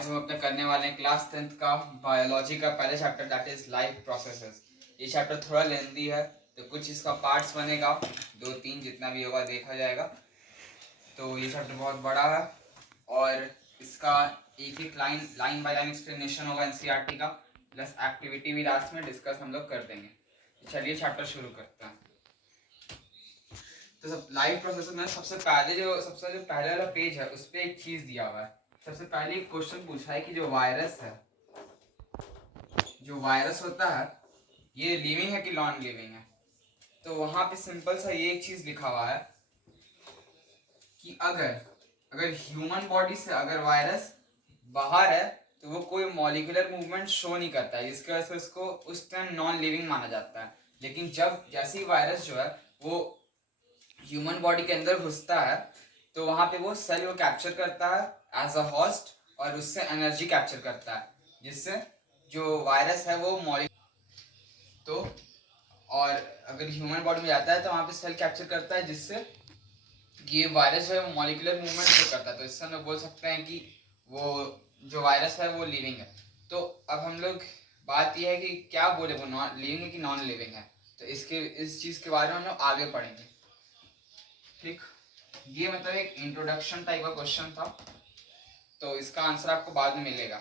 आज हम अपने करने वाले हैं क्लास 10th का बायोलॉजी का पहला chapter, that is life processes. ये चैप्टर थोड़ा लेंदी है तो कुछ इसका पार्ट्स बनेगा, 2-3 जितना भी होगा देखा जाएगा। तो ये चैप्टर बहुत बड़ा है और इसका एक एक लाइन बाय लाइन एक्सप्लेनेशन होगा एनसीईआरटी का, प्लस एक्टिविटी भी लास्ट में डिस्कस हम लोग कर देंगे। चलिए चैप्टर शुरू करते हैं। तो सब लाइफ प्रोसेस में सबसे पहले वाला पेज है उस पर एक चीज दिया हुआ है। सबसे पहले एक क्वेश्चन पूछा है कि जो वायरस होता है ये लिविंग है कि नॉन लिविंग है। तो वहां पे सिंपल सा ये एक चीज लिखा हुआ है कि अगर ह्यूमन बॉडी से अगर वायरस बाहर है तो वो कोई मॉलिक्यूलर मूवमेंट शो नहीं करता है, जिसकी वजह से उसको उस टाइम नॉन लिविंग माना जाता है। लेकिन जब जैसे ही वायरस जो है वो ह्यूमन बॉडी के अंदर घुसता है तो वहां पे वो सेल को कैप्चर करता है एज अ होस्ट और उससे एनर्जी कैप्चर करता है, जिससे जो वायरस है वो तो और अगर ह्यूमन बॉडी में जाता है तो वहां पे सेल कैप्चर करता है, जिससे ये वायरस जो है वो मॉलिक्यूलर मूवमेंट शो करता है। तो इससे हम लोग बोल सकते हैं कि वो जो वायरस है वो लिविंग है। तो अब हम लोग बात यह है कि क्या बोले वो नॉन लिविंग है कि नॉन लिविंग है। तो इस चीज के बारे में हम लोग आगे पढ़ेंगे। ठीक, ये मतलब एक इंट्रोडक्शन टाइप का क्वेश्चन था, तो इसका आंसर आपको बाद में मिलेगा।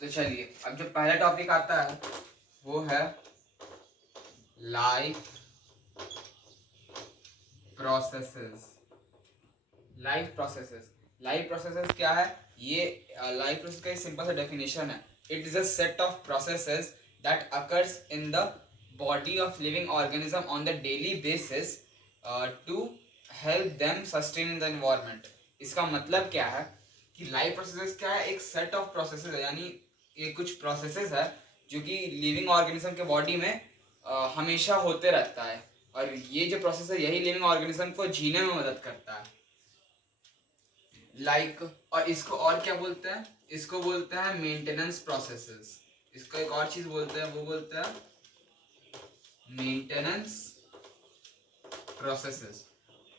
तो चलिए अब जो पहला टॉपिक आता है वो है लाइफ प्रोसेसेस। लाइफ प्रोसेसेस क्या है? ये लाइफ प्रोसेस का एक सिंपल सा डेफिनेशन है। It is a set of processes that occurs in the body of living organism on the daily basis to help them sustain in the environment. इसका मतलब क्या है कि लाइफ प्रोसेसेस क्या है? एक सेट ऑफ प्रोसेसेस है, यानी ये कुछ प्रोसेसेस है जो कि लिविंग ऑर्गेनिज्म के बॉडी में हमेशा होते रहता है, और ये जो प्रोसेस है यही लिविंग ऑर्गेनिज्म को जीने में मदद करता है। और इसको और क्या बोलते हैं? इसको बोलते हैं मेंटेनेंस प्रोसेसेस। इसको एक और चीज बोलते हैं, वो बोलते हैं मेंटेनेंस प्रोसेसेस।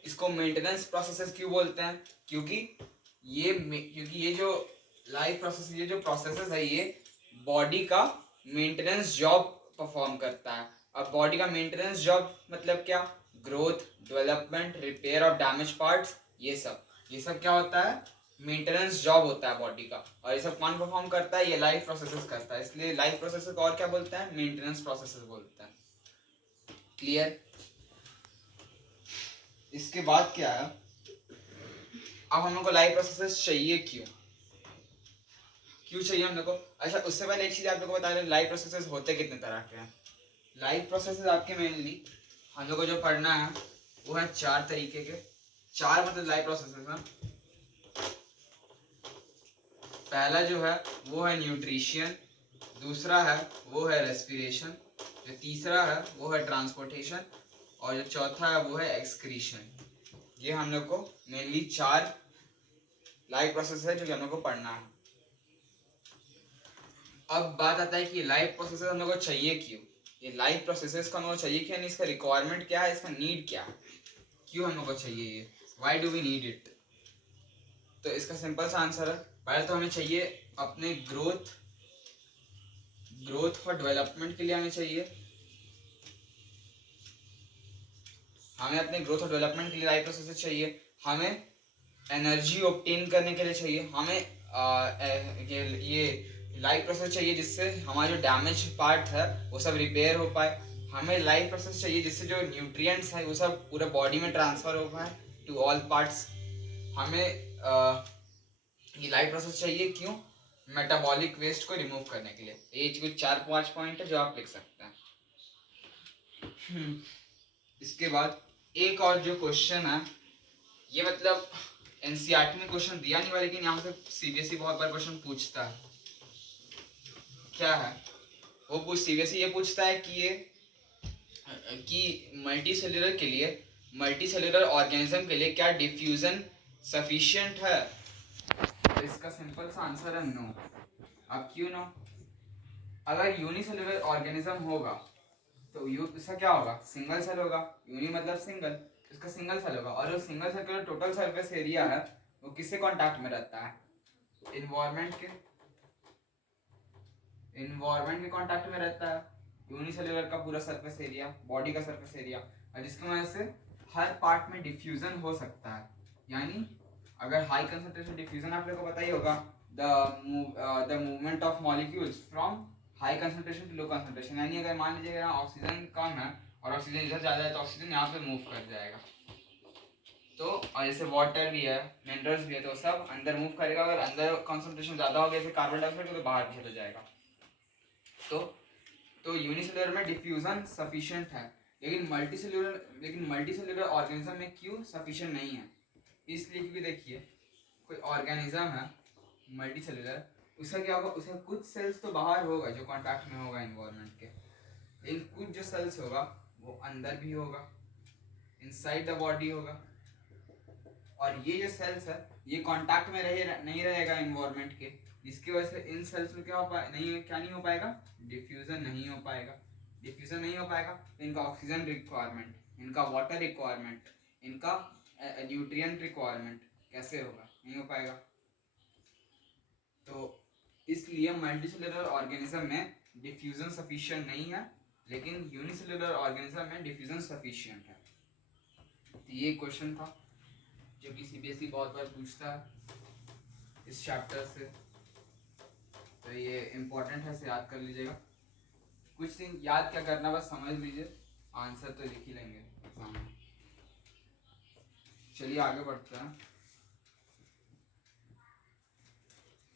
इसको मेंटेनेंस प्रोसेसेस क्यों बोलते हैं? क्योंकि ये जो लाइफ प्रोसेस, ये जो प्रोसेसेस है ये बॉडी का मेंटेनेंस जॉब परफॉर्म करता है। अब बॉडी का मेंटेनेंस जॉब मतलब क्या? Growth, development, repair of damage parts, ये सब क्या होता है? मेंटेनेंस जॉब होता है बॉडी का। और ये सब कौन परफॉर्म करता है? ये लाइफ प्रोसेसेस करता है। इसलिए लाइफ प्रोसेसेस को और क्या बोलते हैं? मेंटेनेंस प्रोसेसेस बोलते हैं। क्लियर? इसके बाद क्या है, अब हम लोग को लाइफ प्रोसेसेस चाहिए क्यों चाहिए हम लोग को? अच्छा, उससे पहले एक चीज आप लोग को बता दें, लाइफ प्रोसेसेस होते कितने तरह के हैं। लाइफ प्रोसेसेस आपके मेनली हम लोग को जो पढ़ना है वो है 4 तरीके के। 4 मतलब लाइफ प्रोसेसेस हैं। पहला जो है वो है न्यूट्रिशन, दूसरा है वो है रेस्पिरेशन, जो तीसरा है वो है ट्रांसपोर्टेशन, और जो चौथा है वो है एक्सक्रीशन। ये हम लोग को मेनली 4 लाइफ प्रोसेस है जो कि हम लोग को पढ़ना है। अब बात आता है कि लाइफ प्रोसेसेस हम लोग को चाहिए क्यों। ये लाइफ प्रोसेसेस को हम लोग को चाहिए क्यों, इसका रिक्वायरमेंट क्या है, इसका नीड क्या है, क्यों हम लोग को चाहिए ये, why do we need it. तो इसका सिंपल सा आंसर है, पहले तो हमें चाहिए अपने ग्रोथ और डेवलपमेंट के लिए हमें चाहिए, हमें अपने ग्रोथ और डेवलपमेंट के लिए लाइफ प्रोसेसेस चाहिए। हमें एनर्जी ऑब्टेन करने के लिए चाहिए। हमें ये लाइफ प्रोसेस चाहिए जिससे हमारा जो डैमेज पार्ट है वो सब रिपेयर हो पाए। हमें लाइफ प्रोसेस चाहिए जिससे जो न्यूट्रिएंट्स है वो सब पूरे बॉडी में ट्रांसफर हो पाए टू ऑल पार्ट्स। हमें ये लाइफ प्रोसेस चाहिए क्यों? मेटाबॉलिक वेस्ट को रिमूव करने के लिए। ये कुछ 4-5 पॉइंट है जो आप लिख सकते हैं। इसके बाद एक और जो क्वेश्चन है, ये मतलब एनसीईआरटी में क्वेश्चन दिया नहीं हुआ, लेकिन यहाँ से सीबीएसई बहुत बार क्वेश्चन पूछता है। क्या है वो सीबीएसई ये पूछता है कि मल्टी सेलुलर ऑर्गेनिज्म के लिए क्या डिफ्यूजन सफिशिएंट है। तो इसका सिंपल सा आंसर है नो। अब क्यों नो? अगर यूनिसेलुलर ऑर्गेनिज्म होगा तो यू इसका क्या होगा, सिंगल सेल होगा, यूनि मतलब सिंगल, इसका सिंगल सेल होगा। और जो सिंगल सेल का जो टोटल सरफेस एरिया है वो किससे कांटेक्ट में रहता है, इन्वायरमेंट के कांटेक्ट में रहता है। यूनिसेल्युलर का पूरा सरफेस एरिया, बॉडी का सरफेस एरिया, और जिसकी वजह से हर पार्ट में डिफ्यूजन हो सकता है। यानी अगर हाई कंसंट्रेशन डिफ्यूजन आप लोगों को पता ही होगा, the movement of molecules from high concentration to low concentration. यानी अगर मान लीजिए ऑक्सीजन कम है और ऑक्सीजन इधर ज़्यादा है तो ऑक्सीजन यहाँ पे मूव कर जाएगा। तो और जैसे वाटर भी है, मिनरल्स भी है, तो सब अंदर मूव करेगा। अगर अंदर कंसंट्रेशन ज़्यादा हो गया जैसे कार्बन डाइऑक्साइड तो बाहर भी चला जाएगा। तो यूनिसेलुलर में डिफ्यूजन सफिशिएंट है, लेकिन मल्टीसेलुलर ऑर्गेनिज्म में क्यों सफिशिएंट नहीं है, इसलिए क्योंकि देखिए कोई ऑर्गेनिज्म है मल्टीसेलुलर, उसका क्या होगा, उसका कुछ सेल्स तो बाहर होगा जो कांटेक्ट में होगा इन्वायरमेंट के, लेकिन कुछ जो सेल्स होगा वो अंदर भी होगा, इनसाइड द बॉडी होगा। और ये जो सेल्स है ये कांटेक्ट में नहीं रहेगा इन्वायरमेंट के, जिसकी वजह से इन सेल्स में क्या नहीं हो पाएगा, डिफ्यूजन नहीं हो पाएगा। डिफ्यूजन नहीं हो पाएगा तो इनका ऑक्सीजन रिक्वायरमेंट, इनका वाटर रिक्वायरमेंट, इनका न्यूट्रिएंट रिक्वायरमेंट कैसे होगा, नहीं हो पाएगा। तो इसलिए मल्टीसेलुलर ऑर्गेनिज्म में डिफ्यूजन सफिशिएंट नहीं है, लेकिन यूनिसेलुलर ऑर्गेनिज्म में डिफ्यूजन सफिशिएंट है। तो ये क्वेश्चन था जो कि सीबीएसई बहुत बार पूछता है इस चैप्टर से, तो ये इम्पोर्टेंट है, इसे याद कर लीजिएगा। कुछ दिन याद क्या करना, बस समझ लीजिए, आंसर तो लिख ही लेंगे एग्जाम में। चलिए आगे बढ़ते हैं।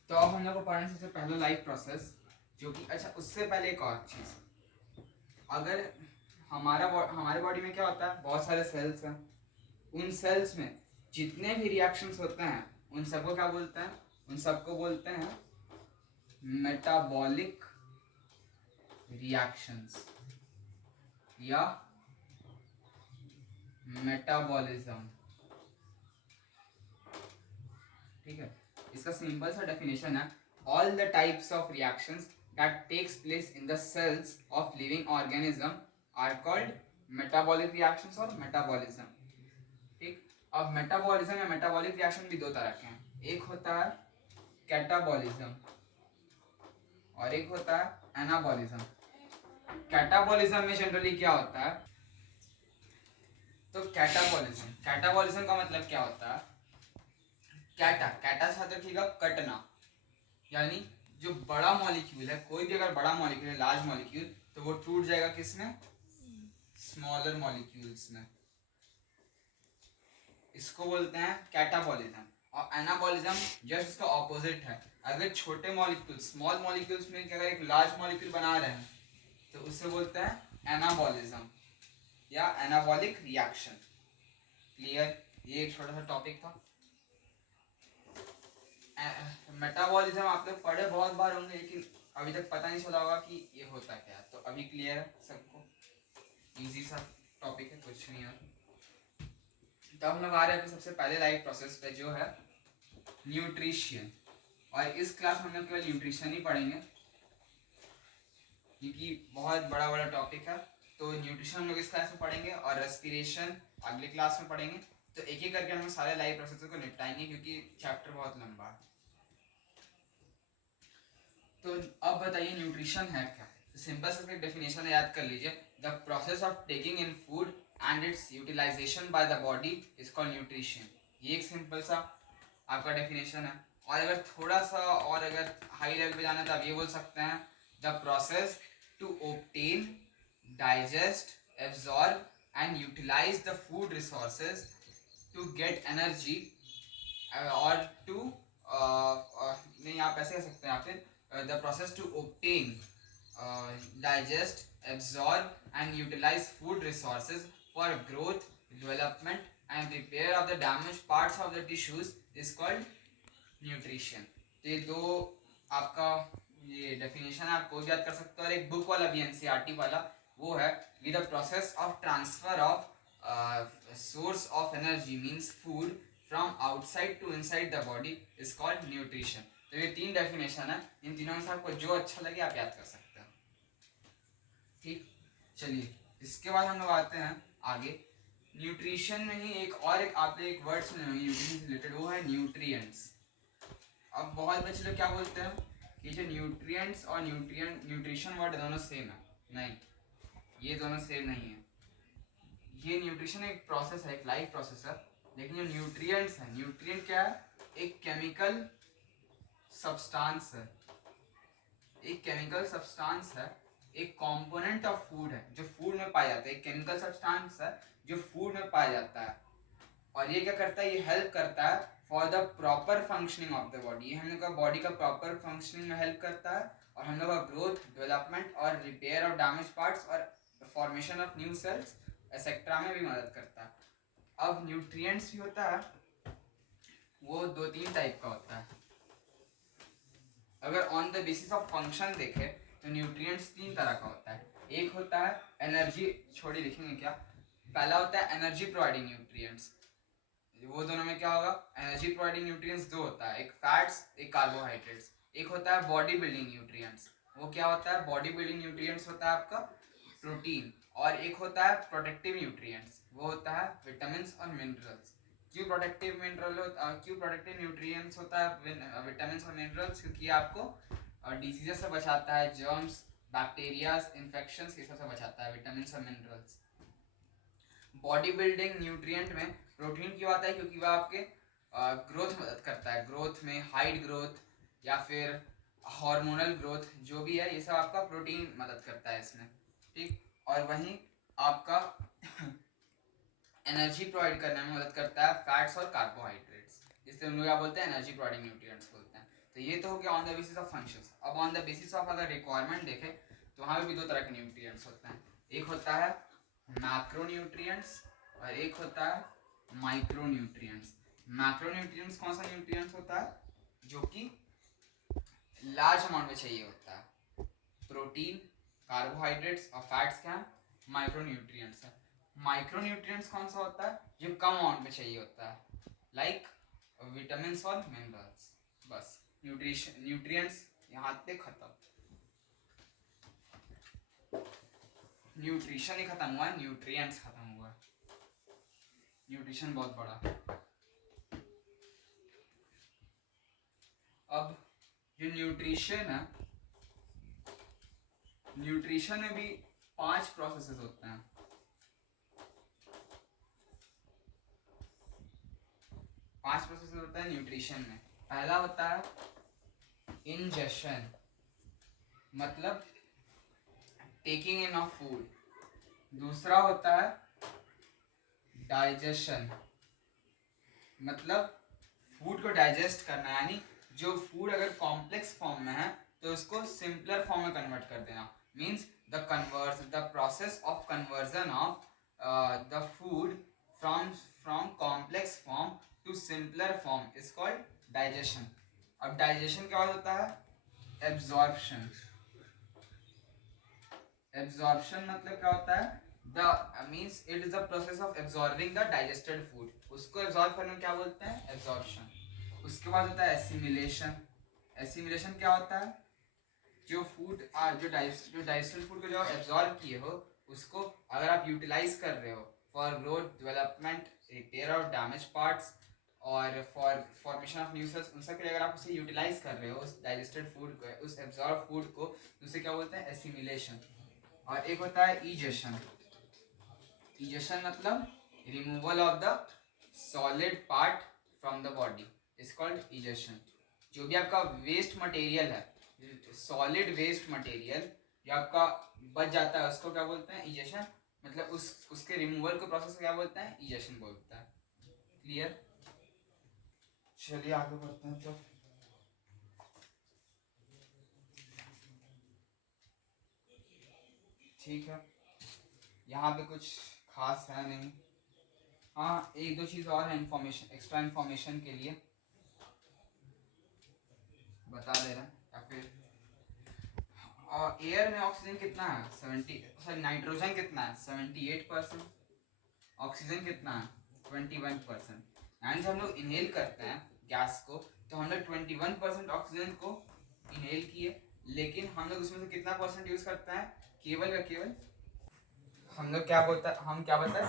तो अब हम लोग को पढ़ने से पहले लाइफ प्रोसेस, जो कि अच्छा उससे पहले एक और चीज़, अगर हमारे बॉडी में क्या होता है, बहुत सारे सेल्स हैं, उन सेल्स में जितने भी रिएक्शंस होते हैं उन सबको क्या बोलते हैं, उन सबको बोलते हैं मेटाबॉलिक रिएक्शंस या मेटाबॉलिज्म। ठीक है, इसका सिंपल सा डेफिनेशन है, all the types of reactions that takes place in the cells of living organism are called metabolic reactions और मेटाबॉलिज्म। ठीक, अब मेटाबॉलिज्म या मेटाबॉलिक रिएक्शन भी दो तरह के हैं, एक होता है कैटाबॉलिज्म और एक होता है एनाबॉलिज्म। कैटाबॉलिज्म में जनरली क्या होता है, तो कैटाबॉलिज्म का मतलब क्या होता है, कैटा से आता है कटना, यानी जो बड़ा मॉलिक्यूल है, कोई भी अगर बड़ा मॉलिक्यूल है, लार्ज मॉलिक्यूल, तो वो टूट जाएगा किसमें, स्मॉलर मॉलिक्यूल्स में, इसको बोलते हैं कैटाबॉलिज्म। और एनाबॉलिज्म जस्ट इसका ऑपोजिट है, अगर छोटे मॉलिक्यूल स्मॉल मॉलिक्यूल्स में अगर एक लार्ज मॉलिक्यूल बना रहे हैं तो उससे बोलते हैं एनाबॉलिज्म या एनाबॉलिक रिएक्शन। क्लियर, ये एक छोटा सा टॉपिक था। मेटाबॉलिज्म आप लोग पढ़े बहुत बार होंगे, लेकिन अभी तक पता नहीं चला होगा कि ये होता क्या है, तो अभी क्लियर है सबको, इजी सा टॉपिक है, कुछ नहीं है। तो हम लोग आ रहे हैं सबसे पहले लाइफ प्रोसेस पे, जो है न्यूट्रिशन। और इस क्लास में हम लोग केवल न्यूट्रिशन ही पढ़ेंगे क्योंकि बहुत बड़ा बड़ा टॉपिक है, तो न्यूट्रिशन हम लोग इस क्लास में पढ़ेंगे और रेस्पिरेशन अगले क्लास में पढ़ेंगे। तो एक एक करके हम लोग सारे लाइफ प्रोसेस को निपटाएंगे क्योंकि चैप्टर बहुत लंबा है। तो अब बताइए न्यूट्रिशन है क्या, तो सिंपल सा डेफिनेशन याद कर लीजिए, the process of taking in food and its utilisation by the body is called nutrition. ये एक सिंपल सा आपका डेफिनेशन है। और अगर थोड़ा सा और अगर हाई लेवल पे जाना है तो आप ये बोल सकते हैं, the process to obtain, digest, absorb and utilize the food resources to get energy or to नहीं आप ऐसे कह सकते हैं, आप फिर the process to obtain, digest, absorb and utilize food resources for growth, development and repair of the damaged parts of the tissues is called nutrition। तो ये दो आपका ये डेफिनेशन आप कोई याद कर सकते हो, और एक बुक वाला भी एनसीईआरटी वाला, वो है कि the process of transfer of source of energy means food from outside to inside the body is called nutrition. तो ये तीन डेफिनेशन है, इन तीनों में से आपको जो अच्छा लगे आप याद कर सकते हैं। ठीक, चलिए इसके बाद हम लोग आते हैं आगे। न्यूट्रिशन में ही एक आपने एक वर्ड सुने होंगे न्यूट्रिशन से रिलेटेड, वो है न्यूट्रिएंट्स। अब बहुत बच्चे लोग क्या बोलते हैं कि जो न्यूट्रिएंट्स और न्यूट्रिशन वर्ड दोनों सेम है। नहीं, ये दोनों सेम नहीं है। ये न्यूट्रिशन एक प्रोसेस है, एक लाइफ प्रोसेस है, लेकिन जो न्यूट्रिएंट्स है, न्यूट्रिएंट क्या है, एक केमिकल सब्सटेंस है, एक केमिकल सब्सटेंस है, एक कंपोनेंट ऑफ फूड है जो फूड में पाया जाता है, एक केमिकल सब्सटेंस है जो फूड में पाया जाता है। और ये क्या करता है, ये हेल्प करता है for the proper functioning of the body. ये हम लोग का बॉडी का प्रॉपर फंक्शनिंग में हेल्प करता है, और हम लोग का ग्रोथ, डेवलपमेंट और रिपेयर ऑफ डैमेज पार्ट्स और formation of new sales etcetera में भी मदद करता है। अब न्यूट्रिएंट्स भी होता है, वो 2-3 टाइप का होता है। अगर on the basis of function देखे तो न्यूट्रिएंट्स 3 तरह का होता है। एक होता है एनर्जी, छोड़ी लिखेंगे क्या, पहला होता है एनर्जी प्रोवाइडिंग न्यूट्रिएंट्स। वो दोनों में क्या होगा, एनर्जी प्रोवाइडिंग न्यूट्रिएंट्स 2 होता है, एक फैट्स एक कार्बोहाइड्रेट्स। एक होता है बॉडी बिल्डिंग न्यूट्रिएंट्स, वो क्या होता है, बॉडी बिल्डिंग न्यूट्रिएंट्स होता है आपका प्रोटीन। और एक होता है प्रोटेक्टिव न्यूट्रिएंट्स, वो होता है विटामिन और मिनरल्स। क्यों प्रोटेक्टिव न्यूट्रिएंट्स होता है विटामिन और मिनरल्स, क्योंकि आपको डिजीजेस से बचाता है, जर्म्स, बैक्टीरियाज, इन्फेक्शंस, ये सब से बचाता है विटामिन और मिनरल्स। बॉडी बिल्डिंग न्यूट्रिएंट में प्रोटीन क्यों आता है, क्योंकि वह आपके ग्रोथ मदद करता है, ग्रोथ में हाइट ग्रोथ या फिर हार्मोनल ग्रोथ, जो भी है ये सब आपका प्रोटीन मदद करता है इसमें, ठीक। और वहीं आपका एनर्जी प्रोवाइड करने में मदद करता है फैट्स और कार्बोहाइड्रेट्स, जिससे हम लोग क्या बोलते हैं, एनर्जी प्रोवाइडिंग न्यूट्रिएंट्स बोलते हैं। तो ये तो हो गया on the basis of functions. अब ऑन द बेसिस ऑफ अगर रिक्वायरमेंट देखें तो वहाँ पे भी 2 तरह के न्यूट्रिएंट्स होते हैं। एक होता है मैक्रोन्यूट्रिएंट्स और एक होता है माइक्रोन्यूट्रिएंट्स। मैक्रोन्यूट्रिएंट्स कौन सा न्यूट्रिएंट्स होता है, जो कि लार्ज अमाउंट में चाहिए होता है। प्रोटीन, कार्बोहाइड्रेट्स और फैट्स क्या है, माइक्रोन्यूट्रिएंट्स है। माइक्रोन्यूट्रिएंट्स कौन सा होता है, जो कम अमाउंट में चाहिए होता है, लाइक विटामिन और मिनरल्स। बस न्यूट्रिएंट्स यहाँ पे खत्म। न्यूट्रिशन ही खत्म हुआ है, न्यूट्रिएंट्स खत्म हुआ है। न्यूट्रिशन बहुत बड़ा। अब जो न्यूट्रिशन है, न्यूट्रिशन में भी 5 प्रोसेसेस होते हैं। 5 प्रोसेसेस होता है न्यूट्रिशन में। पहला होता है इंजेशन, मतलब टेकिंग इन ऑफ फूड। दूसरा होता है डाइजेशन, मतलब फूड को डाइजेस्ट करना, यानी जो फूड अगर कॉम्प्लेक्स फॉर्म में है तो उसको सिंपलर फॉर्म में कन्वर्ट कर देना, means the process of conversion of the food from complex form to simpler form is called digestion. अब डाइजेशन क्या होता है, एब्जॉर्प्शन। एब्जॉर्प्शन मतलब क्या होता है, the means it is the process of absorbing the digested food, उसको absorb करने में क्या बोलते हैं, एब्जॉर्प्शन। उसके बाद होता है एसिमिलेशन। एसिमिलेशन क्या होता है, जो फूड जो डाइजेस्टेड फूड को जो एब्जॉर्ब किए हो उसको अगर आप यूटिलाइज कर रहे हो for growth, development, repair of damage parts और for formation of new cells, उन सब के लिए अगर आप उसे यूटिलाइज कर रहे हो उस डाइजेस्टेड फूड को, उस एब्जॉर्ब फूड को, उसे क्या बोलते हैं, एसिमिलेशन। और एक होता है इजेशन। इजेशन मतलब removal of the solid part from the body is called egestion. जो भी आपका वेस्ट मटेरियल है, सॉलिड वेस्ट मटेरियल जो आपका बच जाता है उसको क्या बोलते हैं, इजेशन। मतलब उसके रिमूवल को प्रोसेस को क्या बोलते हैं, इजेशन बोलता है। क्लियर, चलिए आगे बढ़ते हैं। तो ठीक है, यहाँ पे कुछ खास है नहीं। हाँ, 1-2 चीज़ और है इंफॉर्मेशन, एक्स्ट्रा इंफॉर्मेशन के लिए बता दे रहे हैं। या फिर एयर में ऑक्सीजन कितना है, 70, नाइट्रोजन कितना है, 78%। ऑक्सीजन कितना है, 21%। यानी जब हम लोग इनहेल करते हैं गैस को तो हम लोग 21% ऑक्सीजन को इनहेल किए, लेकिन हम लोग उसमें से कितना परसेंट यूज करते हैं, केवल का केवल हम लोग क्या बोलता है, हम क्या बोलते हैं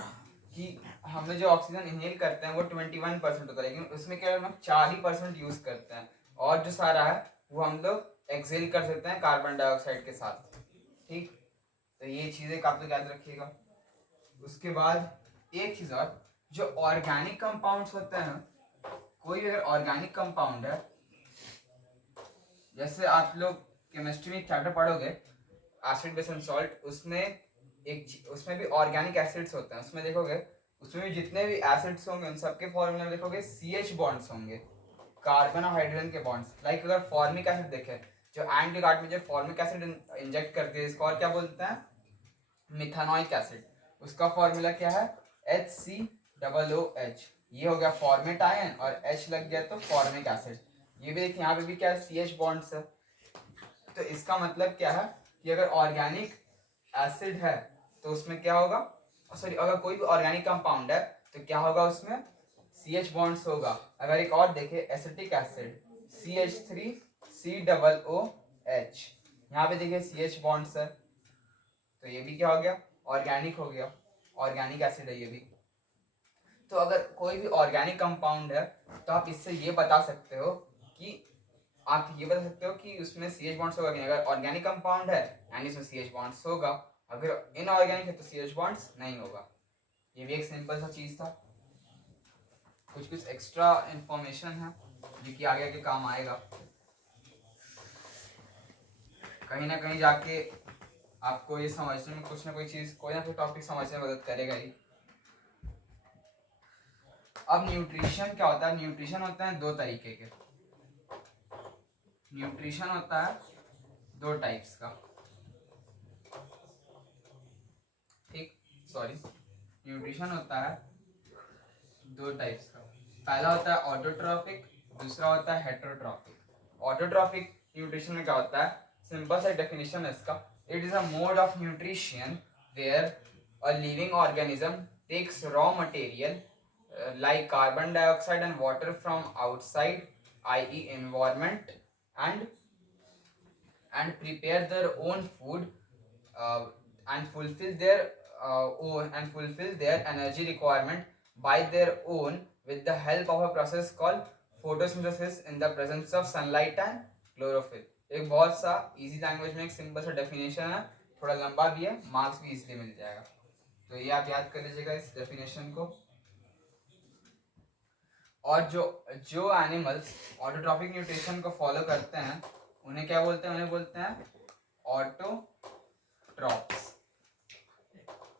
कि हम लोग जो ऑक्सीजन इनहेल करते हैं वो 21% होता है, लेकिन उसमें क्या हम लोग 4% यूज करते हैं, और जो सारा है वो हम लोग एक्सेल कर सकते हैं कार्बन डाइऑक्साइड के साथ। ठीक, तो ये चीजें आप लोग याद रखिएगा। उसके बाद एक चीज और, जो ऑर्गेनिक कंपाउंड्स होते हैं, कोई भी अगर ऑर्गेनिक कंपाउंड है, जैसे आप लोग केमिस्ट्री में चैप्टर पढ़ोगे एसिड बेस एंड सॉल्ट, उसमें भी ऑर्गेनिक एसिड्स होते हैं, उसमें देखोगे उसमें भी जितने भी एसिड्स होंगे उन सबके फॉर्मूला में देखोगे CH बॉन्ड्स होंगे, कार्बन और हाइड्रोजन के बॉन्ड्स। लाइक अगर फॉर्मिक एसिड देखे, जो एंटीबायोटिक में जो फॉर्मिक एसिड इंजेक्ट करती है, इसको और क्या बोलते हैं, मिथानोइक एसिड। उसका फॉर्मूला क्या है, HCOOH। ये हो गया फॉर्मेट आयन, और H लग गया तो फॉर्मिक एसिड। ये भी देखिए यहाँ पे भी क्या है, CH बॉन्ड्स है। तो इसका मतलब क्या है कि अगर ऑर्गेनिक एसिड है तो उसमें क्या होगा, सॉरी अगर कोई भी ऑर्गेनिक कंपाउंड है तो क्या होगा, उसमें CH बॉन्ड्स होगा। अगर एक और देखे एसिटिक एसिड, CH3COOH, यहाँ पे देखिए CH बॉन्ड्स है, तो ये भी क्या हो गया, ऑर्गेनिक हो गया, ऑर्गेनिक एसिड है ये भी। तो अगर कोई भी ऑर्गेनिक कंपाउंड है तो आप इससे ये बता सकते हो कि आप ये बता सकते हो कि उसमें CH बॉन्ड्स होगा कि नहीं। अगर ऑर्गेनिक कंपाउंड है यानी इसमें CH बॉन्ड्स होगा, अगर इनऑर्गेनिक है तो CH बॉन्ड्स नहीं होगा। ये भी एक सिंपल सा चीज था, कुछ कुछ एक्स्ट्रा इंफॉर्मेशन है जो कि आगे आगे काम आएगा, कहीं ना कहीं जाके आपको ये समझने में कुछ ना कोई चीज, कोई ना कोई टॉपिक समझने में मदद करेगा ही। अब न्यूट्रिशन क्या होता है, न्यूट्रिशन होता है दो तरीके के, न्यूट्रिशन होता है दो टाइप्स का। ठीक, सॉरी, न्यूट्रिशन होता है दो टाइप्स का। पहला होता है ऑटोट्रॉफिक, दूसरा होता है हेटरोट्रॉफिक। ऑटोट्रॉफिक न्यूट्रिशन में क्या होता है, सिंपल सा डेफिनेशन है इसका, it is a mode of nutrition where a living organism takes raw material like carbon dioxide and water from outside, i.e. environment, and prepare their own food, uh, and fulfill their energy requirement by their own with the help of a process called photosynthesis in the presence of sunlight and chlorophyll। एक बहुत सा easy language में एक simple सा definition है, थोड़ा लंबा भी है, मार्क्स भी इजीली मिल जाएगा, तो ये आप याद कर लीजिएगा इस डेफिनेशन को। और जो जो एनिमल्स ऑटोट्रॉफिक न्यूट्रिशन को फॉलो करते हैं उन्हें क्या बोलते हैं, उन्हें बोलते हैं ऑटोट्रॉप्स।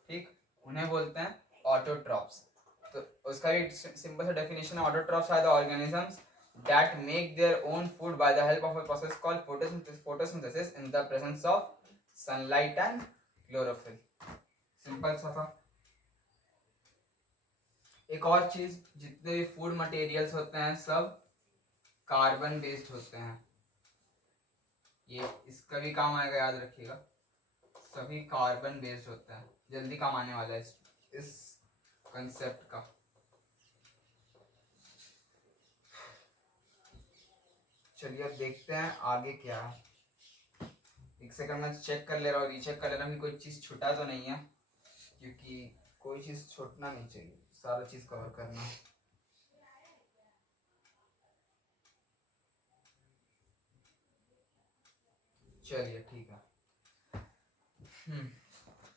ठीक, उन्हें बोलते हैं ऑटोट्रॉप्स। तो उसका भी सिंपल सा definition, autotrophs are the organisms that make their own food by the help of a process called photosynthesis in the presence of sunlight and chlorophyll। Simple सा था। एक और चीज, जितने भी फूड मटेरियल्स होते हैं सब कार्बन बेस्ड होते हैं, ये इसका भी काम आएगा, याद रखिएगा, सभी कार्बन बेस्ड होते हैं, जल्दी काम आने वाला है इस कंसेप्ट का। चलिए अब देखते हैं आगे क्या है। एक सेकंड में चेक कर ले रहा हूँ, रीचेक कर ले रहा हूँ कि कोई चीज़ छूटा तो नहीं है, क्योंकि कोई चीज़ छूटना नहीं चाहिए, सारा चीज़ कवर करना है। चलिए ठीक है।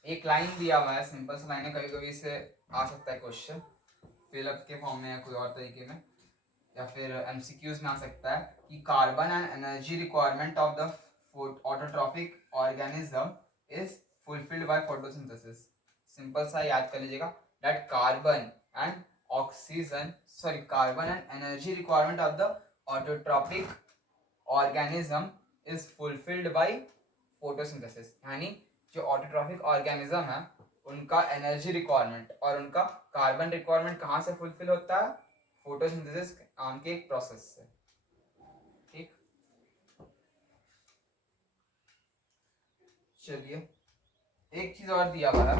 एक लाइन दिया हुआ है, सिंपल सा लाइन है, कभी कभी इसे आ सकता है क्वेश्चन फिलअप के फॉर्म में या कोई और तरीके में, या फिर MCQs में आ सकता है कि carbon and energy requirement of the autotrophic organism is fulfilled by photosynthesis. Simple सा याद कर लीजिएगा, that carbon and energy requirement of the autotrophic organism is fulfilled by photosynthesis. यानी जो ऑटोट्रॉफिक ऑर्गेनिज्म है उनका एनर्जी रिक्वायरमेंट और उनका कार्बन रिक्वायरमेंट कहाँ से फुलफिल होता है, फोटोसिंथेसिस नाम के एक प्रोसेस से। ठीक, चलिए एक चीज और दिया हुआ है,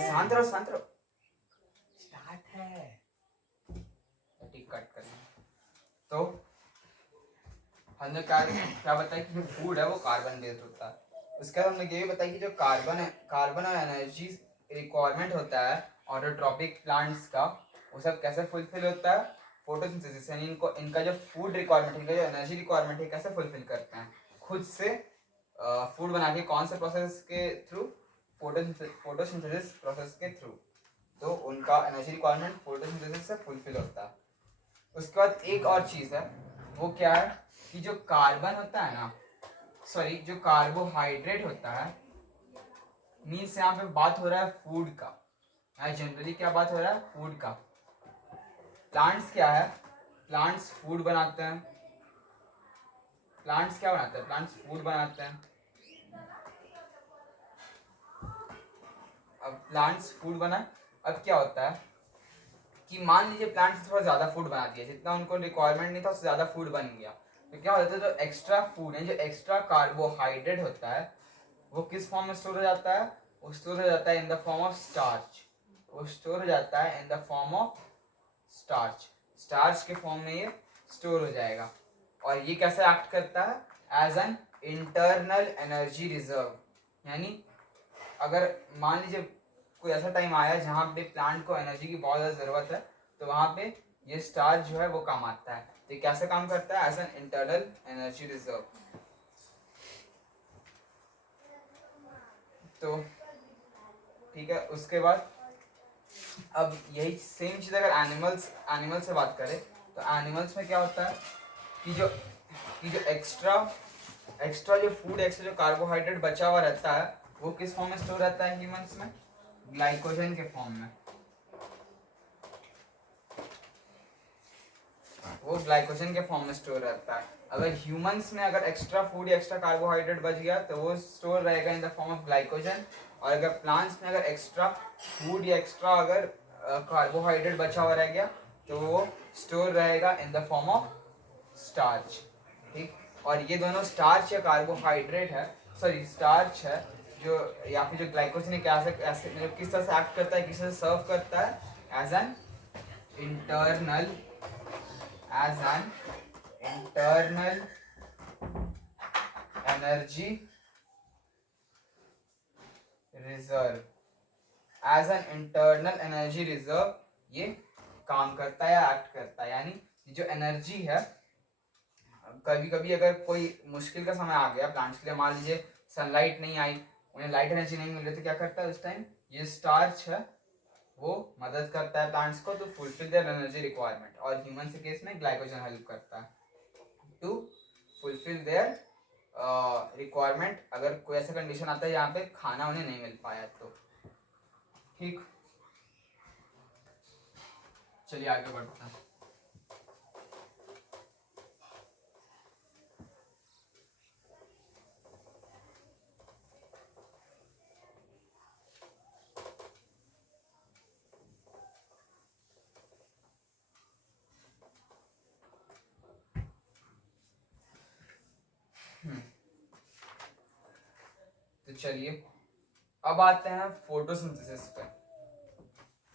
शांत रहो, स्टार्ट है। हमने क्या बताया कि जो फूड है वो कार्बन बेस्ड होता है। उसके बाद हमने ये भी बताया कि जो कार्बन और एनर्जी रिक्वायरमेंट होता है ऑटोट्रॉपिक प्लांट्स का, वो सब कैसे फुलफिल होता है, फोटोसिंथेसिस, यानी इनका जो फूड रिक्वायरमेंट, इनका जो एनर्जी रिक्वायरमेंट है कैसे फुलफिल करते हैं खुद से फूड बना के, कौन से प्रोसेस के थ्रू, फोटोसिंथेसिस प्रोसेस के थ्रू। तो उनका एनर्जी रिक्वायरमेंट फोटोसिंथेसिस से फुलफिल होता है। उसके बाद एक और चीज़ है, वो क्या है कि जो कार्बन होता है ना, सॉरी जो कार्बोहाइड्रेट होता है, मीन्स यहाँ पे बात हो रहा है फूड का, जनरली क्या बात हो रहा है, फूड का। प्लांट्स क्या है, प्लांट्स फूड बनाते हैं, प्लांट्स क्या बनाते हैं, प्लांट्स फूड बनाते हैं। अब प्लांट्स फूड बना, अब क्या होता है कि मान लीजिए प्लांट्स थोड़ा ज़्यादा फूड बना दिया, जितना उनको रिक्वायरमेंट नहीं था उससे ज़्यादा फूड बन गया, तो क्या होता है, जो एक्स्ट्रा फूड है, जो एक्स्ट्रा कार्बोहाइड्रेट होता है, वो किस फॉर्म में स्टोर हो जाता है, वो स्टोर हो जाता है in the form of starch. वो स्टोर हो जाता है in the form of starch, starch के फॉर्म में ये स्टोर हो जाएगा। और ये कैसे एक्ट करता है, as an internal energy reserve. यानी अगर मान लीजिए कोई ऐसा टाइम आया जहाँ पे प्लांट को एनर्जी की बहुत ज़्यादा ज़रूरत है, तो वहाँ पे ये स्टार्च जो है वो काम आता है। तो ये कैसे काम करता है, as an internal energy reserve. तो ठीक है, उसके बाद अब यही सेम चीज़ अगर एनिमल्स से बात करें, तो एनिमल्स में क्या होता है कि जो एक्स्ट्रा जो फूड, एक्स्ट्रा जो कार्बोहाइड्रेट बचा हुआ रहता है, वो किस फॉर्म में स्टोर रहता है ह्यूमंस में, ग्लाइकोजन के फॉर्म में। वो ग्लाइकोजन के फॉर्म में स्टोर रहता है। अगर ह्यूमंस में अगर एक्स्ट्रा फूड या एक्स्ट्रा कार्बोहाइड्रेट बच गया तो वो स्टोर रहेगा in the form of glycogen. और अगर प्लांट्स में अगर एक्स्ट्रा फूड या एक्स्ट्रा अगर कार्बोहाइड्रेट बचा हुआ रह गया तो वो स्टोर रहेगा in the form of starch. ठीक, और ये दोनों स्टार्च या कार्बोहाइड्रेट है, सॉरी स्टार्च है जो, या फिर जो ग्लाइकोजन है, कैसे ऐसे मतलब किस तरह से एक्ट करता है, किस तरह से सर्व करता है, as an internal energy reserve. As an internal energy reserve ये काम करता है या एक्ट करता है। यानी जो एनर्जी है, कभी कभी अगर कोई मुश्किल का समय आ गया प्लांट्स के लिए, मान लीजिए सनलाइट नहीं आई, उन्हें लाइट एनर्जी नहीं मिल रही, तो क्या करता है उस टाइम ये स्टार्च है वो मदद करता है प्लांट्स को to fulfil their energy requirement. और ह्यूमन के केस में ग्लाइकोजन हेल्प करता है टू फुलफिल देयर रिक्वायरमेंट, अगर कोई ऐसा कंडीशन आता है यहाँ पे खाना उन्हें नहीं मिल पाया तो। ठीक, चलिए आगे बढ़ते हैं। तो चलिए अब आते हैं फोटोसिंथेसिस पे।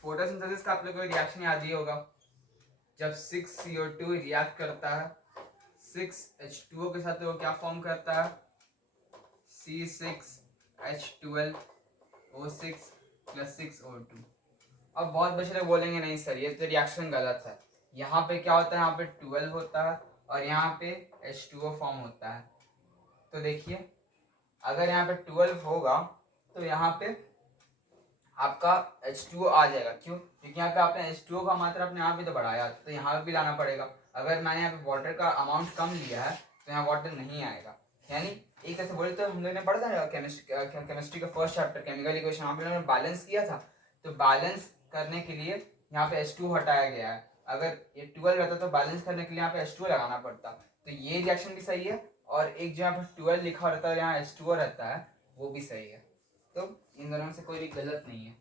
फोटोसिंथेसिस का आप लोगों को रिएक्शन याद ही होगा, जब 6CO2 रिएक्ट करता है 6H2O के साथ, तो वो क्या फॉर्म करता है, C6H12O6 + 6O2। अब बहुत बच्चे लोग बोलेंगे नहीं सर ये तो रिएक्शन गलत है, यहाँ पे क्या होता है, यहाँ पे 12 होता है और यहाँ पे H2O फॉर्म होता है। तो देखिए अगर यहाँ पे 12 होगा तो यहाँ पे आपका H2O आ जाएगा, क्यों, क्योंकि यहाँ पे आपने H2O का मात्रा अपने आप ही तो बढ़ाया, तो यहाँ भी लाना पड़ेगा। अगर मैंने यहाँ पे वाटर का अमाउंट कम लिया है तो यहाँ वाटर नहीं आएगा। यानी एक तरह से बोले तो हम लोग ने पढ़ा था केमिस्ट्री का फर्स्ट चैप्टर केमिकल इक्वेशन, वहाँ पे उन्होंने बैलेंस किया था, तो बैलेंस करने के लिए यहाँ पे H2 हटाया गया है। अगर ये 12 रहता तो बैलेंस करने के लिए यहाँ पे H2 लगाना पड़ता, तो ये रिएक्शन भी सही है। और एक जो यहाँ पे 12 लिखा रहता है यहाँ H2O रहता है वो भी सही है। तो इन दोनों में से कोई भी गलत नहीं है।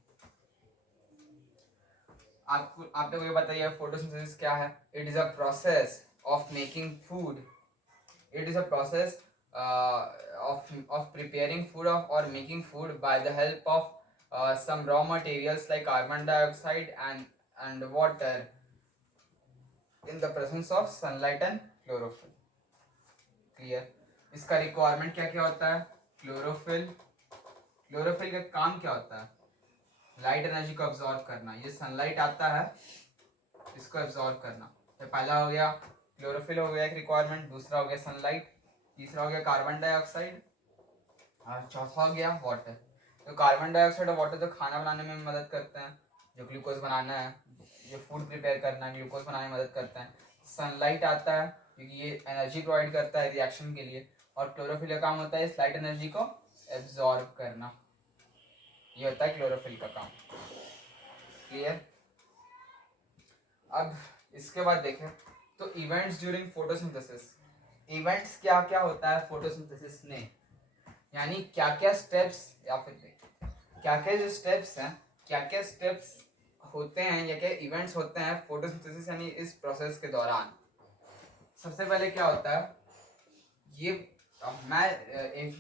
आपको आप लोग ये बताइए फोटोसिंथेसिस क्या है। It is a process of making food, it is a process of preparing food or making food by the help of some raw materials like carbon dioxide and water in the presence of sunlight and chlorophyll. Clear. इसका requirement क्या क्या होता है? Chlorophyll. Chlorophyll का काम क्या होता है? लाइट एनर्जी को अब्जॉर्ब करना। ये सनलाइट आता है, इसको अब्जॉर्ब करना। तो पहला हो गया क्लोरोफिल हो गया एक रिक्वायरमेंट, दूसरा हो गया सनलाइट, तीसरा हो गया कार्बन डाइऑक्साइड, और चौथा हो गया वाटर। तो कार्बन डाइऑक्साइड और वाटर तो खाना बनाने में मदद करते हैं, जो ग्लूकोज बनाना है, जो फूड प्रिपेयर करना है, ग्लूकोज बनाने में मदद करते हैं। सनलाइट आता है क्योंकि ये एनर्जी प्रोवाइड करता है रिएक्शन के लिए, और क्लोरोफिल का काम होता है इस लाइट एनर्जी को एब्जॉर्ब करना। ये होता है क्लोरोफिल का काम। क्लियर। अब इसके बाद देखें तो इवेंट्स ड्यूरिंग फोटोसिंथेसिस। इवेंट्स क्या क्या होता है फोटोसिंथेसिस में, यानी क्या क्या स्टेप्स, या फिर क्या क्या जो स्टेप्स हैं, क्या क्या स्टेप्स होते हैं या क्या इवेंट्स होते हैं फोटोसिंथेसिस यानी इस प्रोसेस के दौरान। सबसे पहले क्या होता है, ये मैं एक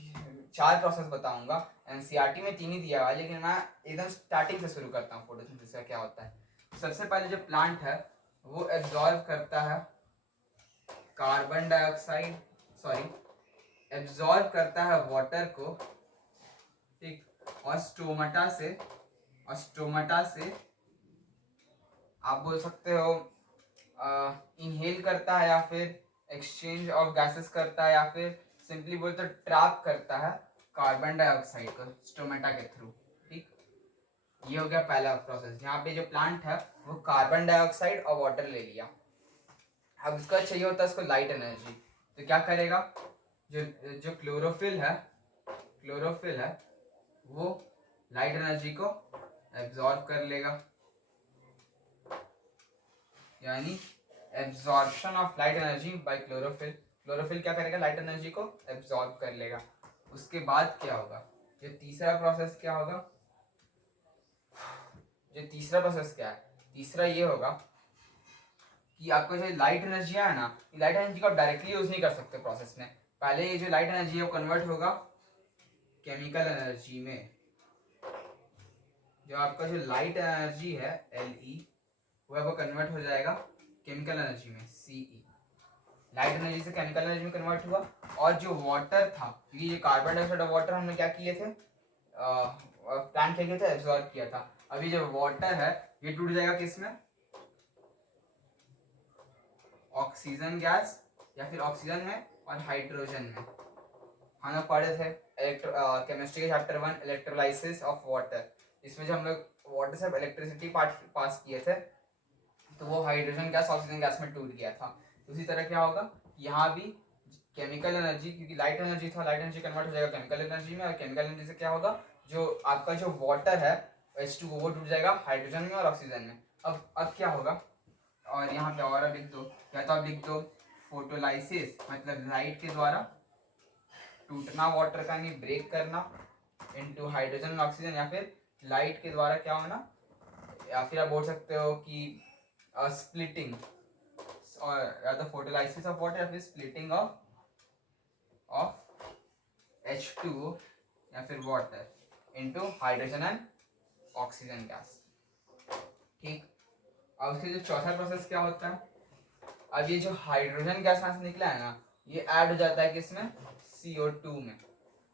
4 प्रोसेस बताऊंगा। एनसीईआरटी में 3 ही दिया हुआ है, लेकिन मैं एकदम स्टार्टिंग से शुरू करता हूँ फोटोसिंथेसिस का क्या होता है। सबसे पहले जो प्लांट है वो एब्जॉर्ब करता है कार्बन डाइऑक्साइड, सॉरी एब्जॉर्ब करता है वाटर को, ठीक, और स्टोमाटा से आप बोल सकते हो इनहेल करता है, या फिर एक्सचेंज ऑफ गैसेस करता है, या फिर सिंपली बोलते तो ट्रैप करता है कार्बन डाइऑक्साइड को स्टोमेटा के थ्रू। ठीक, ये हो गया पहला प्रोसेस। यहाँ पे जो प्लांट है वो कार्बन डाइऑक्साइड और वाटर ले लिया। अब इसका चाहिए होता है इसको लाइट एनर्जी, तो क्या करेगा, जो जो क्लोरोफिल है वो लाइट एनर्जी को एब्जॉर्ब कर लेगा, यानी absorption of light energy by chlorophyll. Chlorophyll क्या करेगा, लाइट एनर्जी को एब्जॉर्ब कर लेगा। उसके बाद क्या होगा, जो तीसरा प्रोसेस क्या होगा, जो तीसरा प्रोसेस क्या है, तीसरा ये होगा कि आपको जो लाइट एनर्जी है ना, लाइट एनर्जी को आप डायरेक्टली यूज नहीं कर सकते प्रोसेस में। पहले ये जो लाइट एनर्जी है वो कन्वर्ट होगा केमिकल एनर्जी में। जो आपका जो लाइट एनर्जी है Le, वो आपको कन्वर्ट हो जाएगा केमिकल एनर्जी में Ce। लाइट एनर्जी से केमिकल एनर्जी में कन्वर्ट हुआ। और जो वाटर था, क्योंकि ये कार्बन डाइऑक्साइड और वाटर हमने क्या किए थे, प्लांट क्या किया था, एब्जॉर्ब किया था। अभी जो वाटर है ये टूट जाएगा किस में, ऑक्सीजन गैस, या फिर ऑक्सीजन में और हाइड्रोजन में। हम लोग पढ़े थे केमिस्ट्री के चैप्टर 1 इलेक्ट्रोलाइसिस ऑफ वाटर। इसमें जो हम लोग वाटर से इलेक्ट्रिसिटी पास किए थे, तो वो हाइड्रोजन गैस ऑक्सीजन गैस में टूट गया था। उसी तरह क्या होगा यहाँ भी, केमिकल एनर्जी, क्योंकि लाइट एनर्जी था, लाइट एनर्जी कन्वर्ट हो जाएगा केमिकल एनर्जी में, और केमिकल एनर्जी से क्या होगा, जो आपका जो वाटर है H2O वो टूट जाएगा हाइड्रोजन में और ऑक्सीजन में। अब क्या होगा, और यहाँ पे और लिख दो, या तो आप लिख दो फोटोलाइसिस, मतलब लाइट के द्वारा टूटना वाटर का, नहीं ब्रेक करना इनटू हाइड्रोजन और ऑक्सीजन, या फिर लाइट के द्वारा क्या होना, या फिर आप बोल सकते हो कि स्प्लिटिंग, और या तो फोटोलाइसिस ऑफ वाटर या फिर स्प्लिटिंग ऑफ H2O या फिर water into hydrogen and oxygen gas. ठीक, अब उसके जो चौथा प्रोसेस क्या होता है, अब ये जो हाइड्रोजन गैस यहाँ से निकला है ना, ये ऐड हो जाता है किसमें, CO2 में।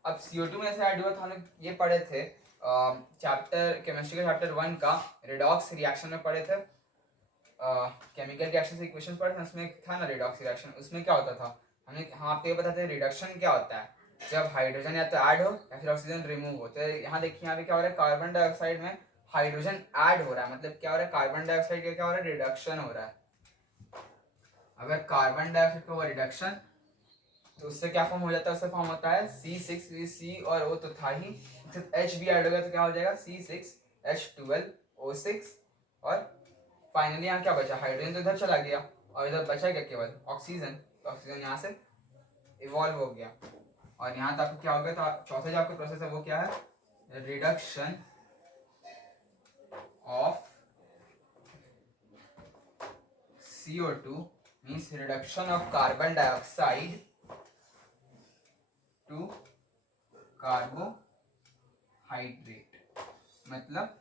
अब CO2 में ऐसे ऐड हुआ था, हम लोग ये पढ़े थे चैप्टर केमिस्ट्री का चैप्टर 1 का रिडॉक्स रिएक्शन में पढ़े थे, केमिकल रिएक्शन से इक्वेशन पढ़े थे, उसमें था ना रिडॉक्स रिएक्शन। उसमें क्या होता था, हमने हाँ आपको ये बताते हैं रिडक्शन क्या होता है, जब हाइड्रोजन या तो ऐड हो या फिर ऑक्सीजन रिमूव हो। तो यहाँ देखिए, यहाँ पे क्या हो रहा है, कार्बन डाइऑक्साइड में हाइड्रोजन ऐड हो रहा है, मतलब क्या हो रहा है, कार्बन डाइऑक्साइड का क्या हो रहा है, रिडक्शन हो रहा है। अगर कार्बन डाइऑक्साइड का हुआ रिडक्शन, तो उससे क्या फॉर्म हो जाता है, उससे फॉर्म होता है C6, और O तो था ही, H भी ऐड होगा तो क्या हो जाएगा C6H12O6, और फाइनली यहाँ क्या बचा, हाइड्रोजन तो इधर चला गया, और इधर बचा क्या, केवल ऑक्सीजन। तो ऑक्सीजन यहाँ से इवॉल्व हो गया, और यहाँ तक क्या हो गया। तो चौथा जो आपका प्रोसेस है वो क्या है, reduction of CO2 means reduction of carbon dioxide to carbohydrate. मतलब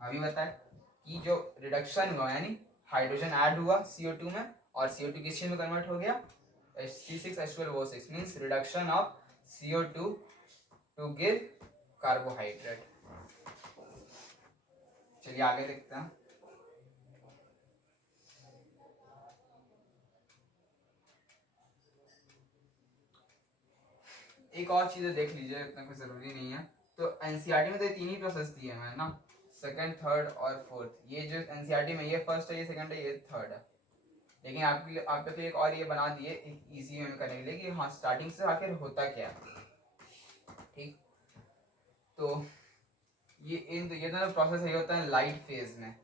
अभी बताए कि जो रिडक्शन हुआ, यानी हाइड्रोजन ऐड हुआ CO2 में, और CO2 किस चीज में कन्वर्ट हो गया, C6H12O6 means reduction of CO2 to give carbohydrate. चलिए आगे देखते हैं. एक और चीजें देख लीजिए, इतना कुछ जरूरी नहीं है. तो एनसीईआरटी में तो 3 ही प्रोसेस दिए हैं ना, सेकंड, थर्ड और फोर्थ. ये जो एनसीईआरटी में ये फर्स्ट है, ये सेकंड है, ये थर्ड है. लेकिन आप लोग एक और ये बना दिए एक इजी में करने के लिए कि हाँ स्टार्टिंग से आखिर होता क्या है. ठीक, तो ये दोनों प्रोसेस यही होता है लाइट फेज में.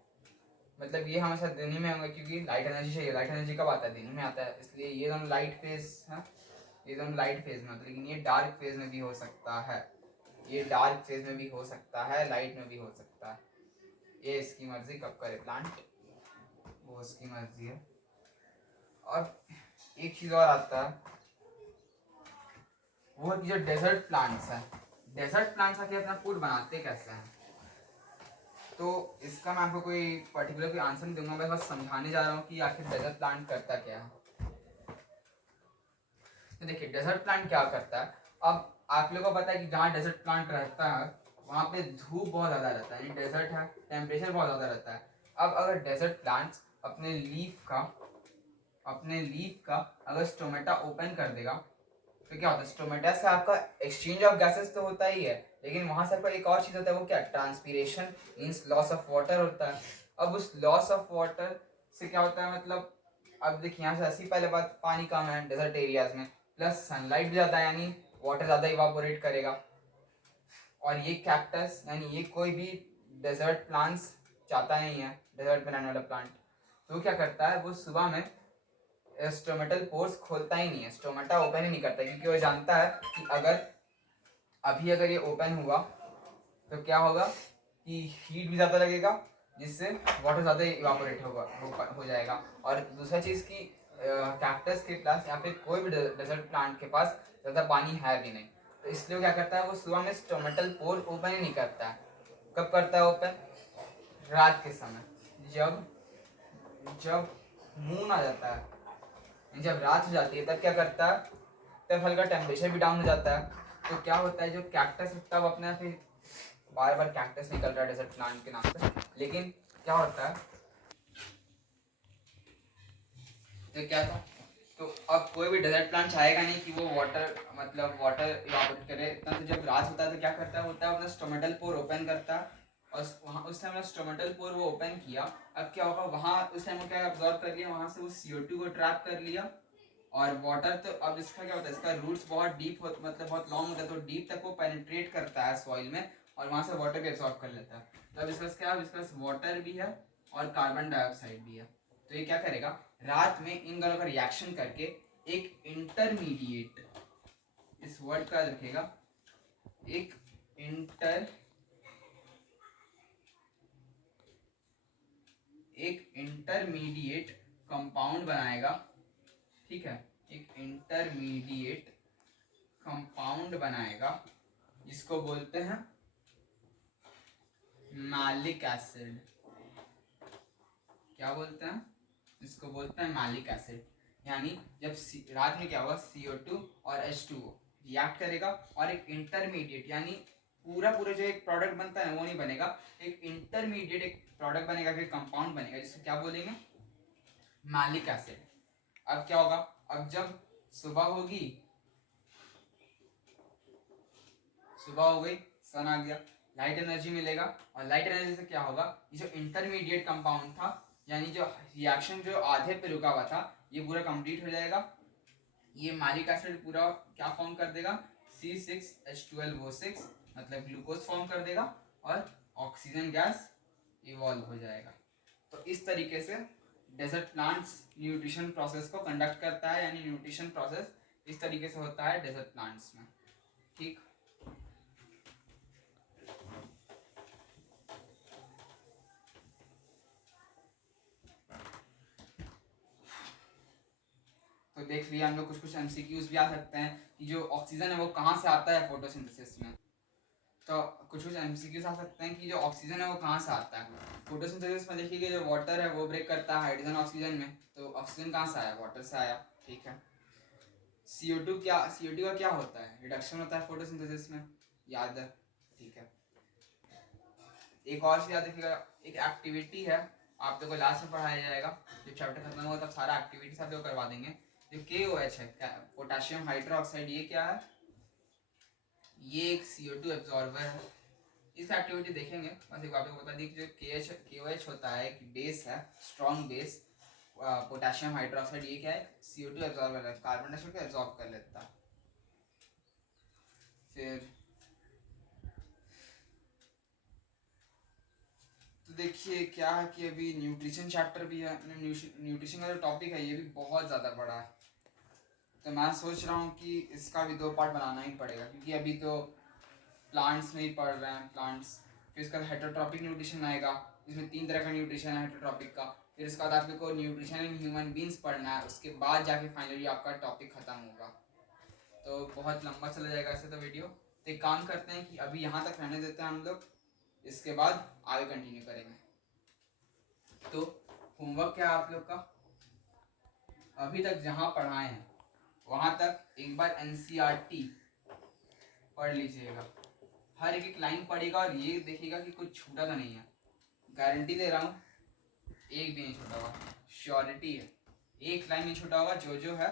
मतलब ये हमेशा दिन ही में होंगे क्योंकि लाइट एनर्जी चाहिए. लाइट एनर्जी कब आता है? दिन ही में आता है. इसलिए ये दोनों लाइट फेज है, ये दोनों लाइट फेज में. लेकिन ये डार्क फेज में भी हो सकता है, ये डार्क फेज में भी हो सकता है, लाइट में भी हो सकता है. ये इसकी मर्जी कब करे प्लांट, वो उसकी मर्जी है. और एक चीज और आता है, वो जो डेजर्ट प्लांट्स है. डेजर्ट प्लांट्स आके अपना फूड बनाते कैसे हैं? तो इसका मैं आपको कोई पर्टिकुलर कोई आंसर नहीं दूंगा, मैं बस समझाने जा रहा हूँ कि आखिर डेजर्ट प्लांट करता क्या है. तो देखिए डेजर्ट प्लांट क्या करता है. अब आप लोगों को पता है कि जहाँ डेजर्ट प्लांट रहता है वहाँ पे धूप बहुत ज़्यादा रहता है. डेजर्ट है, टेम्परेचर बहुत ज़्यादा रहता है. अब अगर डेजर्ट प्लांट्स अपने लीफ का अगर स्टोमेटा ओपन कर देगा तो क्या होता है? स्टोमेटा से आपका एक्सचेंज ऑफ गैसेस तो होता ही है, लेकिन वहां से आपका एक और चीज होता है, वो क्या? Transpiration means loss of water होता है. अब उस लॉस ऑफ वाटर से क्या होता है, मतलब अब देखिए यहाँ से ऐसी पहले बात, पानी कम है डेजर्ट एरियाज में, प्लस सनलाइट भी ज़्यादा है यानी वाटर ज़्यादा इवापोरेट करेगा. और ये कैक्टस यानी ये कोई भी डेजर्ट प्लांट्स चाहता नहीं है, डेजर्ट में रहने वाला प्लांट. तो क्या करता है, वो सुबह में स्टोमेटल पोर्स खोलता ही नहीं है, स्टोमेटा ओपन ही नहीं करता, क्योंकि वो जानता है कि अगर ये ओपन हुआ तो क्या होगा कि हीट भी ज़्यादा लगेगा, जिससे वाटर ज़्यादा इवापोरेट हो जाएगा. और दूसरा चीज़ कि कैक्टस के पास या फिर कोई भी डेजर्ट प्लांट के पास ज़्यादा पानी है भी नहीं. तो इसलिए वो क्या करता है, वो सुबह में स्टोमेटल पोर ओपन ही नहीं करता है. कब करता है ओपन? रात के समय, जब मून आ जाता है, जब रात हो जाती है तब क्या करता है, तब हल्का टेम्परेचर भी डाउन हो जाता है. तो क्या होता है, जो कैक्टस तब अपना, फिर बार बार कैक्टस निकल रहा है डेजर्ट प्लांट के नाम से, लेकिन क्या होता है, तो क्या था, तो अब कोई भी डेजर्ट प्लांट चाहेगा नहीं कि वो वाटर इवापोरेट करे इतना. तो जब रात होता है तो क्या करता है अपना स्टोमेटल पोर ओपन करता है, और वहाँ उस टाइम स्टोमेटल पोर वो ओपन किया. अब क्या होगा, वहाँ उस टाइम वो क्या अब्जॉर्व कर लिया, वहाँ से वो CO2 को ट्रैप कर लिया. और वाटर तो अब इसका क्या होता है, इसका रूट्स बहुत डीप मतलब बहुत लॉन्ग होता है, तो डीप तक वो पेनिट्रेट करता है सॉइल में, और वहाँ से वाटर भी एब्जॉर्ब कर लेता है. तो अब इसका क्या है, इसका वाटर भी है और कार्बन डाइऑक्साइड भी है. तो ये क्या करेगा, रात में इन दोनों का रिएक्शन करके एक इंटरमीडिएट, इस वर्ड का रखेगा, एक इंटरमीडिएट कंपाउंड बनाएगा. ठीक है, एक इंटरमीडिएट कंपाउंड बनाएगा जिसको बोलते हैं मैलिक एसिड. क्या बोलते हैं? इसको बोलते हैं मैलिक एसिड. यानी जब रात में क्या होगा, CO2 और H2O रिएक्ट करेगा और एक इंटरमीडिएट यानी पूरा जो एक प्रोडक्ट बनता है वो नहीं बनेगा, एक इंटरमीडिएट एक प्रोडक्ट बनेगा, फिर कंपाउंड बनेगा, जिसको क्या बोलेंगे, मैलिक एसिड. अब क्या होगा, अब जब सुबह हो गई, सन आ गया, लाइट एनर्जी मिलेगा, और लाइट एनर्जी से क्या होगा, ये जो इंटरमीडिएट कंपाउंड था यानी जो रिएक्शन जो आधे पे रुका हुआ था, ये पूरा कंप्लीट हो जाएगा. ये मैलिक एसिड पूरा क्या फॉर्म कर देगा, C6H12O6 मतलब ग्लूकोज फॉर्म कर देगा, और ऑक्सीजन गैस इवॉल्व हो जाएगा. तो इस तरीके से डेजर्ट प्लांट्स न्यूट्रिशन प्रोसेस को कंडक्ट करता है, यानी न्यूट्रिशन प्रोसेस इस तरीके से होता है डेजर्ट प्लांट्स में. ठीक, तो देख लिया हम लोग. कुछ MCQs भी आ सकते हैं कि जो ऑक्सीजन है वो कहाँ से आता है फोटोसिंथेसिस में. तो कुछ MCQs आ सकते हैं कि जो ऑक्सीजन है वो कहाँ से आता है फोटोसिंथेसिस में. देखिए जो वाटर है वो ब्रेक करता है हाइड्रोजन ऑक्सीजन में, तो ऑक्सीजन कहाँ से आया, वाटर से आया. ठीक है, CO2 का क्या होता है? रिडक्शन होता है फोटोसिंथेसिस में, याद है? ठीक है। एक और चीज याद रखिएगा, एक एक्टिविटी है, आप लोग को लास्ट में पढ़ाया जाएगा, जब चैप्टर खत्म होगा तब सारा एक्टिविटीज आप लोग करवा देंगे। जो KOH है, पोटेशियम हाइड्रोक्साइड, ये क्या है? ये एक CO2 एब्जॉर्बर है। इस एक्टिविटी देखेंगे, बस एक आपको बता दी कि जो KOH होता है, एक बेस है, स्ट्रॉन्ग बेस, पोटेशियम हाइड्रोक्साइड, ये क्या है? CO2 एब्जॉर्बर है, कार्बन डाइऑक्साइड को एब्जॉर्ब कर लेता है। फिर तो देखिए क्या है कि अभी न्यूट्रिशन चैप्टर भी है, न्यूट्रिशन का जो टॉपिक है ये भी बहुत ज़्यादा बड़ा है, तो मैं सोच रहा हूँ कि इसका भी 2 पार्ट बनाना ही पड़ेगा, क्योंकि अभी तो प्लांट्स में ही पढ़ रहे हैं, प्लांट्स। फिर इसका हेटरोट्रॉपिक न्यूट्रिशन आएगा, इसमें 3 तरह का न्यूट्रिशन है हेटरोट्रॉपिक का। फिर इसके बाद आप लोग को न्यूट्रिशन इन ह्यूमन बींग्स पढ़ना है, उसके बाद जाके फाइनली आपका टॉपिक खत्म होगा। तो बहुत लंबा चला जाएगा ऐसे तो वीडियो, तो एक काम करते हैं कि अभी यहाँ तक रहने देते हैं हम लोग, इसके बाद आगे कंटिन्यू करेंगे। तो होमवर्क क्या है आप लोग का? अभी तक जहाँ पढ़ाए हैं वहाँ तक एक बार NCERT पढ़ लीजिएगा, हर एक लाइन पढ़ेगा और ये देखिएगा कि कुछ छूटा तो नहीं है। गारंटी दे रहा हूँ, एक भी नहीं छूटा हुआ, श्योरिटी है, एक लाइन नहीं छूटा हुआ, जो है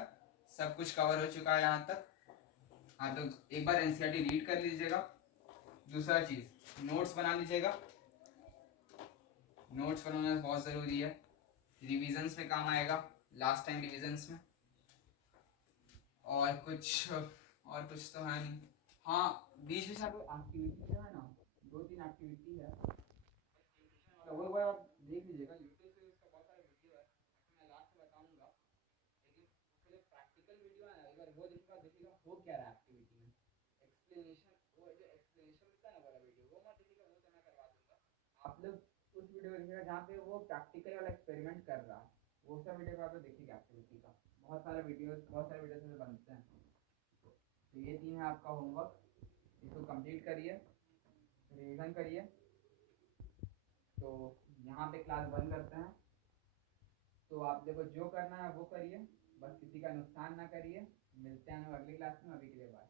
सब कुछ कवर हो चुका है यहाँ तक। हाँ, तो एक बार NCERT रीड कर लीजिएगा। दूसरा चीज़, नोट्स बना लीजिएगा, नोट्स बनाना बहुत ज़रूरी है, रिविजन्स में काम आएगा, लास्ट टाइम रिविजन्स में। और कुछ तो है नहीं। हाँ, बीच में सब एक्टिविटी जो है ना, 2-3 एक्टिविटी है, तो वो बार आप देख लीजिएगा, यूट्यूब पे उसका बहुत सारा वीडियो है, मैं लास्ट में बताऊंगा, लेकिन उसके लिए प्रैक्टिकल वीडियो है ना, एक बार वो देखिएगा हो क्या रहा है एक्टिविटी में, एक्सप्लेनेशन, वो जो एक्सप्लेनेशन होता है ना वाला वीडियो, वो मत देखिएगा, वो तो मैं करवा दूंगा। आप लोग उस वीडियो को देखिएगा जहाँ पे वो प्रैक्टिकल वाला एक्सपेरिमेंट कर रहा है, वो सब वीडियो को आप लोग देखिएगा एक्टिविटी का। बहुत सारे वीडियो बनते हैं। तो ये 3 है आपका होमवर्क, इसको कंप्लीट करिए, रिवीजन करिए। तो यहाँ पे क्लास बंद करते हैं। तो आप देखो जो करना है वो करिए, बस किसी का नुकसान ना करिए। मिलते हैं हम अगली क्लास में, अभी के लिए बाय।